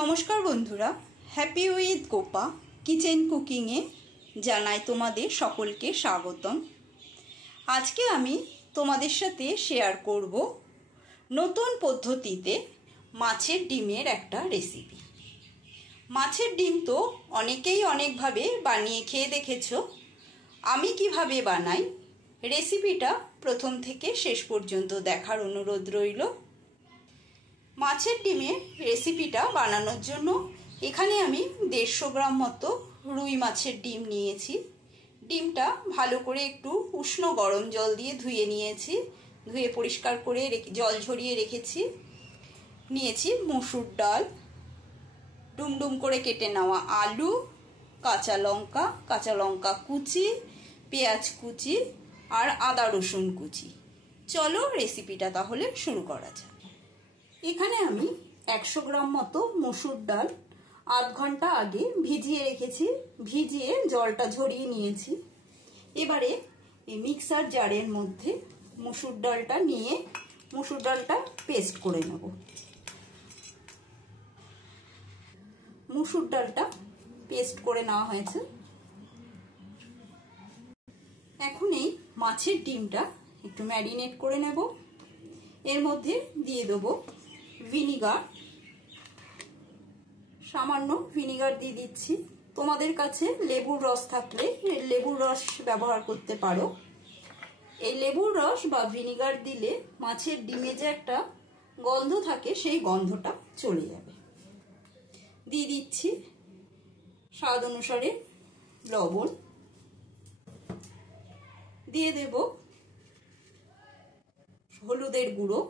নমস্কার বন্ধুরা, happy with Gopa kitchen কুকিংয়ে জানাই তোমাদের সকলকে স্বাগতম। আজকে আমি তোমাদের সাথে শেয়ার করব নতুন পদ্ধতিতে মাছের ডিমের একটা রেসিপি। মাছের ডিম তো অনেকেই অনেকভাবে বানিয়ে খেয়ে দেখেছো। আমি কিভাবে বানাই রেসিপিটা প্রথম থেকে শেষ পর্যন্ত দেখার অনুরোধ রইল। মাছের ডিমের রেসিপিটা বানানোর জন্য এখানে আমি 150 গ্রাম মতো রুই মাছের ডিম নিয়েছি। ডিমটা ভালো করে একটু উষ্ণ গরম জল দিয়ে ধুয়ে নিয়েছি। ধুয়ে পরিষ্কার করে জল ঝরিয়ে রেখেছি। নিয়েছি মসুর ডাল, ডুমডুম করে কেটে নেওয়া আলু, কাঁচা লঙ্কা কুচি, পেঁয়াজ কুচি আর আদা রসুন কুচি। চলো রেসিপিটা তাহলে শুরু করা যাক। এখানে আমি 100 গ্রাম মতো মসুর ডাল আধ ঘন্টা আগে ভিজিয়ে রেখেছি। ভিজিয়ে জলটা ঝরিয়ে নিয়েছি। এবারে এই মিক্সার জারের মধ্যে মসুর ডালটা নিয়ে মসুর ডালটা পেস্ট করে নেব। মসুর ডালটা পেস্ট করে নেওয়া হয়েছে। এখন এই মাছের ডিমটা একটু ম্যারিনেট করে নেব। এর মধ্যে দিয়ে দেবো ভিনিগার, সামান্য ভিনিগার দিয়ে দিচ্ছি। তোমাদের কাছে লেবুর রস থাকলে লেবুর রস ব্যবহার করতে পারো। এই লেবুর রস বা ভিনিগার দিলে মাছের ডিমে যে একটা গন্ধ থাকে সেই গন্ধটা চলে যাবে। দিয়ে দিচ্ছি স্বাদ অনুসারে লবণ, দিয়ে দেব হলুদের গুঁড়ো,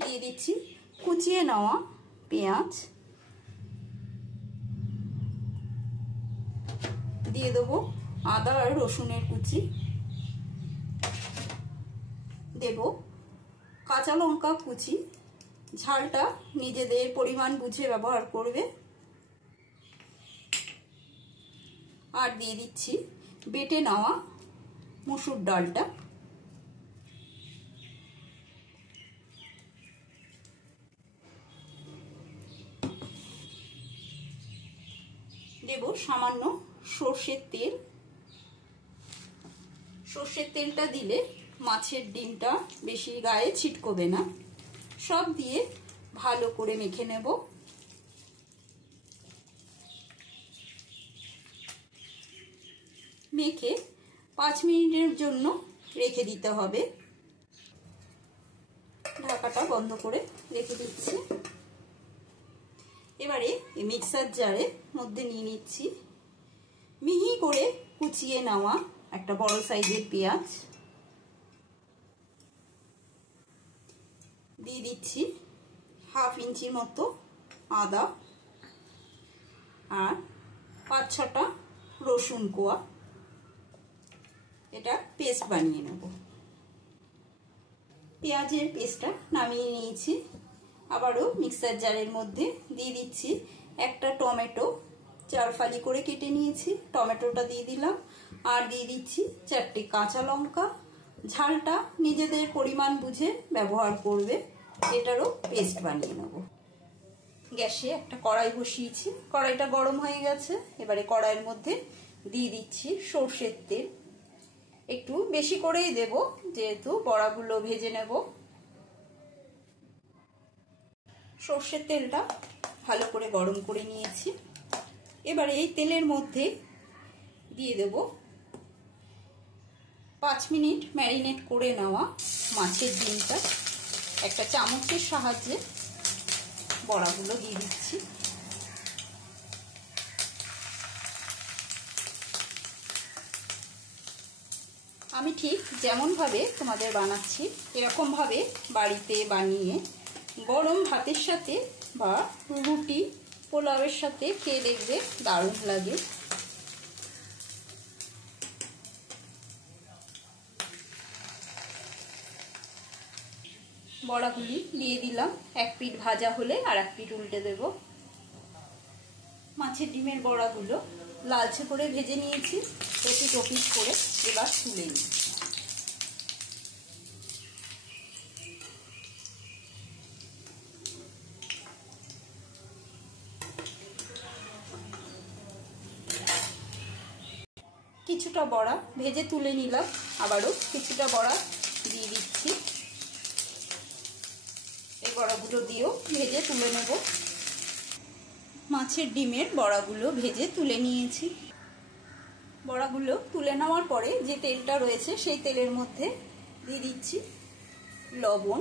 দিয়ে দিচ্ছি কুচিয়ে নেওয়া পেঁয়াজ, দিয়ে দেবো আদা আর রসুনের কুচি, দেব কাঁচা লঙ্কা কুচি। ঝালটা নিজেদের পরিমাণ বুঝে ব্যবহার করবে। আর দিয়ে দিচ্ছি বেটে নেওয়া মসুর ডালটা। দেব সামান্য সর্ষের তেল। সর্ষের তেলটা দিলে মাছের ডিমটা বেশি গায়ে ছিটকবে না। সব দিয়ে ভালো করে মেখে নেব। মেখে 5 মিনিটের জন্য রেখে দিতে হবে। ঢাকাটা বন্ধ করে রেখে দিচ্ছি। এবারে এই মিক্সার জারের মধ্যে নিয়ে নিচ্ছি মিহি করে কুচিয়ে নেওয়া একটা বড় সাইজের পেঁয়াজ, দিয়ে দিচ্ছি হাফ ইঞ্চি মতো আদা আর 5-6টা রসুন কোয়া। এটা পেস্ট বানিয়ে নেব। পেঁয়াজের পেস্টটা নামিয়ে নিয়েছি। আবারও মিক্সার জারের মধ্যে দিয়ে দিচ্ছি একটা টমেটো 4 ফালি করে কেটে নিয়েছি। টমেটোটা দিয়ে দিলাম। আর দিয়ে দিচ্ছি 4টে কাঁচা লঙ্কা। ঝালটা নিজেদের পরিমাণ বুঝে ব্যবহার করবে। এটারও পেস্ট বানিয়ে নেব। গ্যাসে একটা কড়াই বসিয়েছি। কড়াইটা গরম হয়ে গেছে। এবারে কড়াইয়ের মধ্যে দিয়ে দিচ্ছি সর্ষের তেল। একটু বেশি করেই দেব, যেহেতু বড়াগুলো ভেজে নেব। সর্ষের তেলটা ভালো করে গরম করে নিয়েছি। এবারে এই তেলের মধ্যে দিয়ে দেব 5 মিনিট ম্যারিনেট করে নেওয়া মাছের ডিমটা। একটা চামচের সাহায্যে বড়াগুলো দিয়ে দিচ্ছি। আমি ঠিক যেমনভাবে তোমাদের বানাচ্ছি এরকমভাবে বাড়িতে বানিয়ে গরম ভাতের সাথে বা রুটি পোলাওয়ের সাথে খেয়ে দেখবে দারুণ লাগে। বড়াগুলি দিয়ে দিলাম। এক পিঠ ভাজা হলে আর এক পিঠ উল্টে দেব। মাছের ডিমের বড়াগুলো লালচে করে ভেজে নিয়েছি। এপিঠ ওপিঠ করে এবার তুলে নিই। কিছুটা বড়া ভেজে তুলে নিলাম, আবারও কিছুটা বড়া দিয়ে দিচ্ছি। এই বড়াগুলো দিয়েও ভেজে তুলে নেব। মাছের ডিমের বড়াগুলো ভেজে তুলে নিয়েছি। বড়াগুলো তুলে নেওয়ার পরে যে তেলটা রয়েছে সেই তেলের মধ্যে দিয়ে দিচ্ছি লবণ।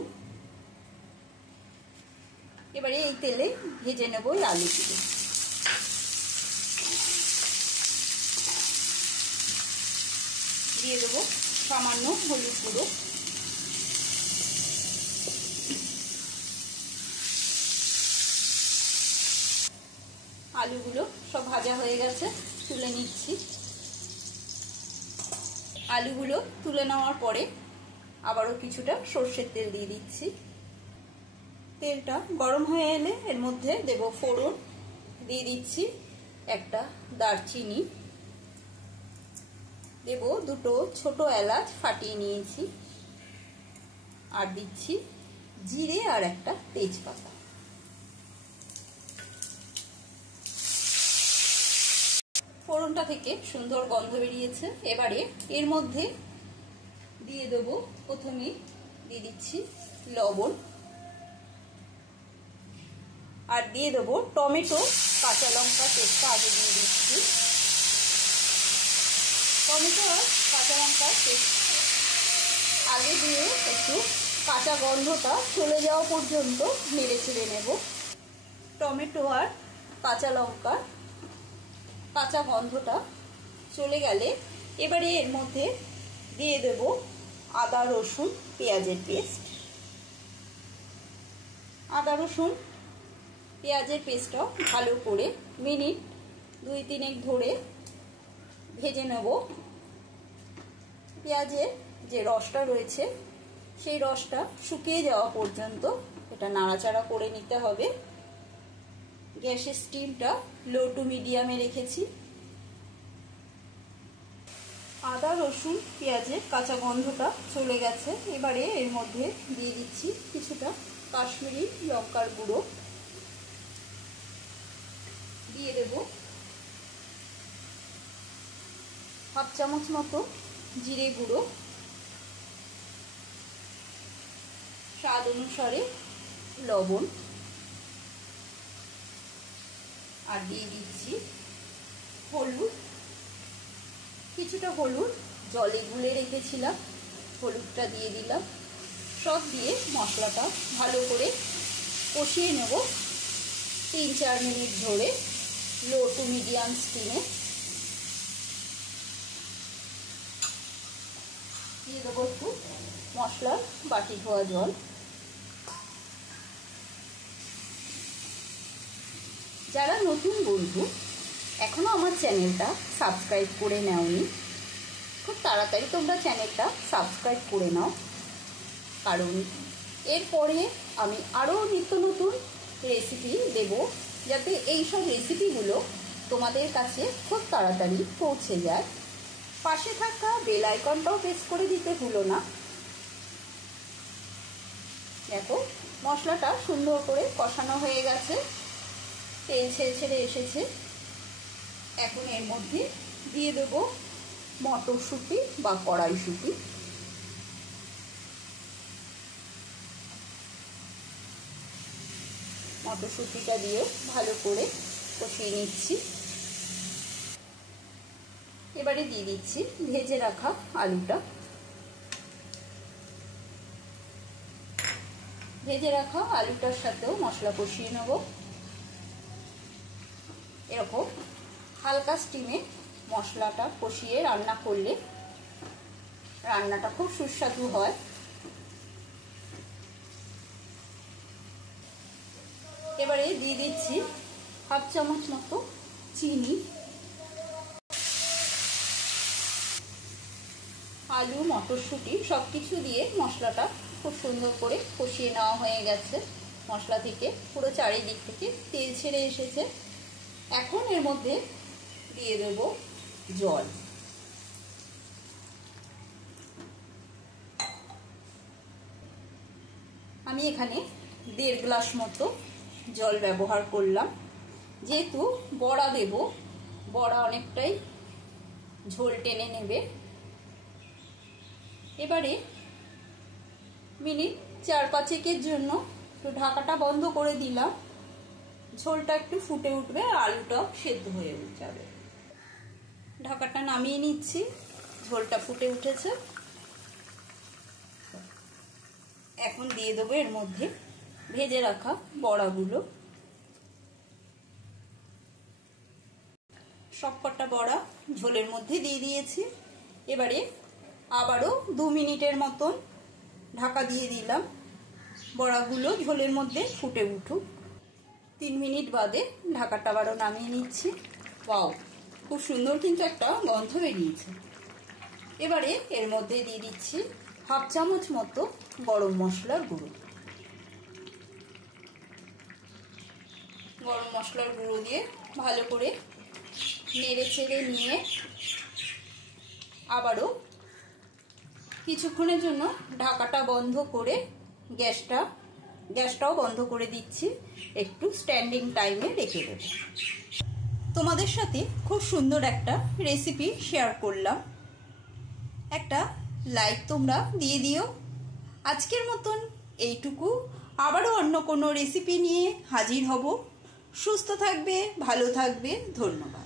এবারে এই তেলে ভেজে নেব এই আলুগুলো। দিয়ে দেবো সামান্য হলুদ গুঁড়ো। আলুগুলো সব ভাজা হয়ে গেছে, তুলে নিচ্ছি। আলুগুলো তুলে নেওয়ার পরে আবারও কিছুটা সর্ষের তেল দিয়ে দিচ্ছি। তেলটা গরম হয়ে এলে এর মধ্যে দেব ফোড়ন। দিয়ে দিচ্ছি একটা দারচিনি, দেব দুটো ছোট এলাচ ফাটিয়ে নিয়েছি, আর দিচ্ছি জিরে আর একটা তেজপাতা। ফোড়নটা থেকে সুন্দর গন্ধ বেরিয়েছে। এবারে এর মধ্যে দিয়ে দেব, প্রথমে দিয়ে দিচ্ছি লবণ, আর দিয়ে দেবো টমেটো কাঁচা লঙ্কা পেস্টটা আগে দিয়ে দিচ্ছি। টমেটো আর কাঁচা লঙ্কা পেস্ট আগে দিয়ে একটু কাঁচা গন্ধটা চলে যাওয়া পর্যন্ত নেড়ে চেড়ে নেব। টমেটো আর কাঁচা লঙ্কার কাঁচা গন্ধটা চলে গেলে এবারে এর মধ্যে দিয়ে দেব আদা রসুন পেঁয়াজের পেস্ট। আদা রসুন পেঁয়াজের পেস্টটাও ভালো করে মিনিট 2-3 ধরে ভেজে নেব। পেঁয়াজের যে রসটা রয়েছে সেই রসটা শুকিয়ে যাওয়া পর্যন্ত এটা নাড়াচাড়া করে নিতে হবে। গ্যাসের স্টিমটা লো টু মিডিয়ামে রেখেছি। আদা রসুন পেঁয়াজের কাঁচা গন্ধটা চলে গেছে। এবারে এর মধ্যে দিয়ে দিচ্ছি কিছুটা কাশ্মীরি লঙ্কার গুঁড়ো, দিয়ে দেব হাফ চামচ মতো জিরে গুঁড়ো, স্বাদ অনুসারে লবণ, আর দিয়ে দিচ্ছি হলুদ। কিছুটা হলুদ জলে গুলে রেখেছিলাম, হলুদটা দিয়ে দিলাম। সব দিয়ে মশলাটা ভালো করে কষিয়ে নেব 3-4 মিনিট ধরে লো টু মিডিয়াম স্টিমে। দিয়ে দেবো একটু মশলার বাটি ধোয়া জল। যারা নতুন বন্ধু এখনো আমার চ্যানেলটা সাবস্ক্রাইব করে নাওনি, খুব তাড়াতাড়ি তোমরা চ্যানেলটা সাবস্ক্রাইব করে নাও, কারণ এরপরে আমি আরও নিত্য নতুন রেসিপি দেব, যাতে এই সব রেসিপিগুলো তোমাদের কাছে খুব তাড়াতাড়ি পৌঁছে যায়। পাশে থাকা বেল আইকনটাও প্রেস করে দিতে ভুলো না। দেখো মশলাটা সুন্দর করে কষানো হয়ে গেছে, তেল ছেড়ে ছেড়ে এসেছে। এখন এর মধ্যে দিয়ে দেব মটরশুঁটি বা কড়াইশুঁটি। মটরশুঁটিটা দিয়ে ভালো করে কষিয়ে নিচ্ছি। এবারে দিয়ে দিচ্ছি ভেজে রাখা আলুটা। ভেজে রাখা আলুটার সাথেও মশলা কষিয়ে নেব। এরকম হালকা স্টিমে মশলাটা কষিয়ে রান্না করলে রান্নাটা খুব সুস্বাদু হয়। এবারে দিয়ে দিচ্ছি হাফ চামচ মতো চিনি। আলু মটরশুঁটি সব কিছু দিয়ে মশলাটা খুব সুন্দর করে কষিয়ে নেওয়া হয়ে গেছে। মশলা থেকে পুরো চারিদিক থেকে তেল ছেড়ে এসেছে। এখন এর মধ্যে দিয়ে দেব জল। আমি এখানে 1.5 গ্লাস মতো জল ব্যবহার করলাম। যেহেতু বড়া দেব, বড়া অনেকটাই ঝোল টেনে নেবে। এবারে মিনিট 4-5 জন্য একটু ঢাকাটা বন্ধ করে দিলাম। ঝোলটা একটু ফুটে উঠবে, আলুটাও সেদ্ধ হয়ে যাবে। ঢাকাটা নামিয়ে নিচ্ছি, ঝোলটা ফুটে উঠেছে। এখন দিয়ে দেবো এর মধ্যে ভেজে রাখা বড়াগুলো। সবকটা বড়া ঝোলের মধ্যে দিয়ে দিয়েছি। এবারে আবারও 2 মিনিটের মতন ঢাকা দিয়ে দিলাম। বড়াগুলো ঝোলের মধ্যে ফুটে উঠুক। 3 মিনিট বাদে ঢাকাটা আবারও নামিয়ে নিচ্ছি। ওয়াও, খুব সুন্দর কিন্তু একটা গন্ধ বেরিয়েছে। এবারে এর মধ্যে দিয়ে দিচ্ছি 1/2 চামচ মতো গরম মশলার গুঁড়ো। গরম মশলার গুঁড়ো দিয়ে ভালো করে নেড়ে চেড়ে নিয়ে আবারও কিছুক্ষণের জন্য ঢাকাটা বন্ধ করে গ্যাসটাও বন্ধ করে দিচ্ছি। একটু স্ট্যান্ডিং টাইমে রেখে দেব। তোমাদের সাথে খুব সুন্দর একটা রেসিপি শেয়ার করলাম। একটা লাইক তোমরা দিয়ে দিও। আজকের মতন এইটুকু। আবারও অন্য কোনো রেসিপি নিয়ে হাজির হব। সুস্থ থাকবে, ভালো থাকবে। ধন্যবাদ।